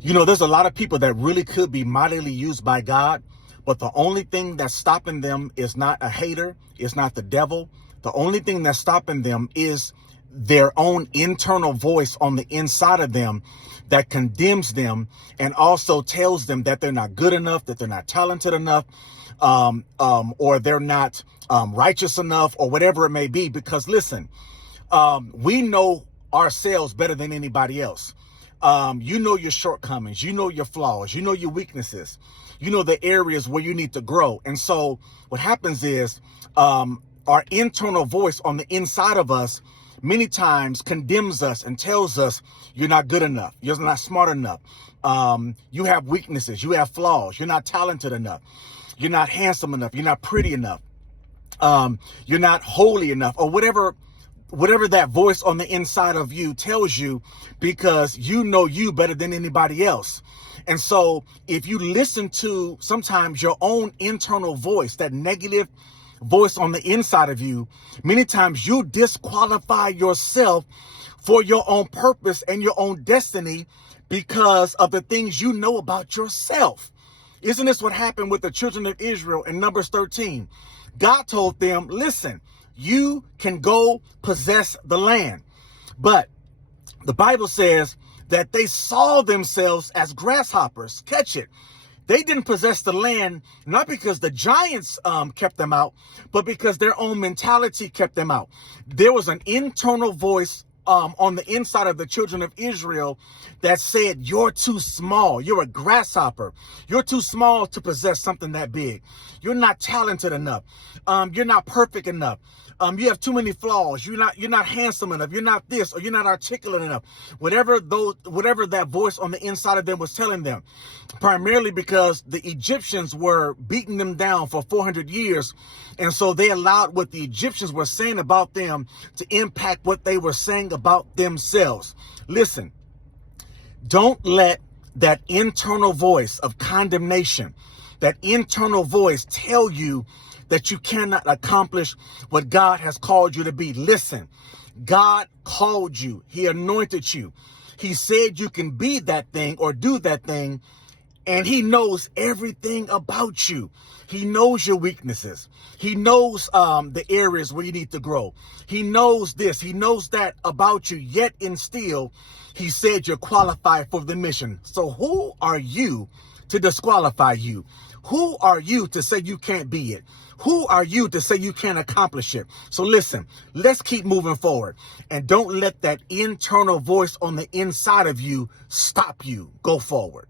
You know, there's a lot of people that really could be mightily used by God, but the only thing that's stopping them is not a hater, it's not the devil. The only thing that's stopping them is their own internal voice on the inside of them that condemns them and also tells them that they're not good enough, that they're not talented enough, or they're not righteous enough, or whatever it may be. Because listen, we know ourselves better than anybody else. You know your shortcomings, you know your flaws, you know your weaknesses, you know the areas where you need to grow. And so what happens is our internal voice on the inside of us many times condemns us and tells us you're not good enough, you're not smart enough, you have weaknesses, you have flaws, you're not talented enough, you're not handsome enough, you're not pretty enough, you're not holy enough, or whatever that voice on the inside of you tells you, because you know you better than anybody else. And so if you listen to sometimes your own internal voice, that negative voice on the inside of you, many times you disqualify yourself for your own purpose and your own destiny because of the things you know about yourself. Isn't this what happened with the children of Israel in Numbers 13? God told them, listen, you can go possess the land. But the Bible says that they saw themselves as grasshoppers. Catch it. They didn't possess the land, not because the giants kept them out, but because their own mentality kept them out. There was an internal voice on the inside of the children of Israel that said, you're too small. You're a grasshopper. You're too small to possess something that big. You're not talented enough. You're not perfect enough. You have too many flaws. You're not handsome enough. You're not this, or you're not articulate enough. Whatever that voice on the inside of them was telling them, primarily because the Egyptians were beating them down for 400 years. And so they allowed what the Egyptians were saying about them to impact what they were saying about themselves. Listen, don't let that internal voice of condemnation, that internal voice tell you that you cannot accomplish what God has called you to be. Listen, God called you. He anointed you. He said you can be that thing or do that thing. And he knows everything about you. He knows your weaknesses. He knows the areas where you need to grow. He knows this. He knows that about you. Yet and still, he said you're qualified for the mission. So who are you to disqualify you? Who are you to say you can't be it? Who are you to say you can't accomplish it? So listen, let's keep moving forward. And don't let that internal voice on the inside of you stop you. Go forward.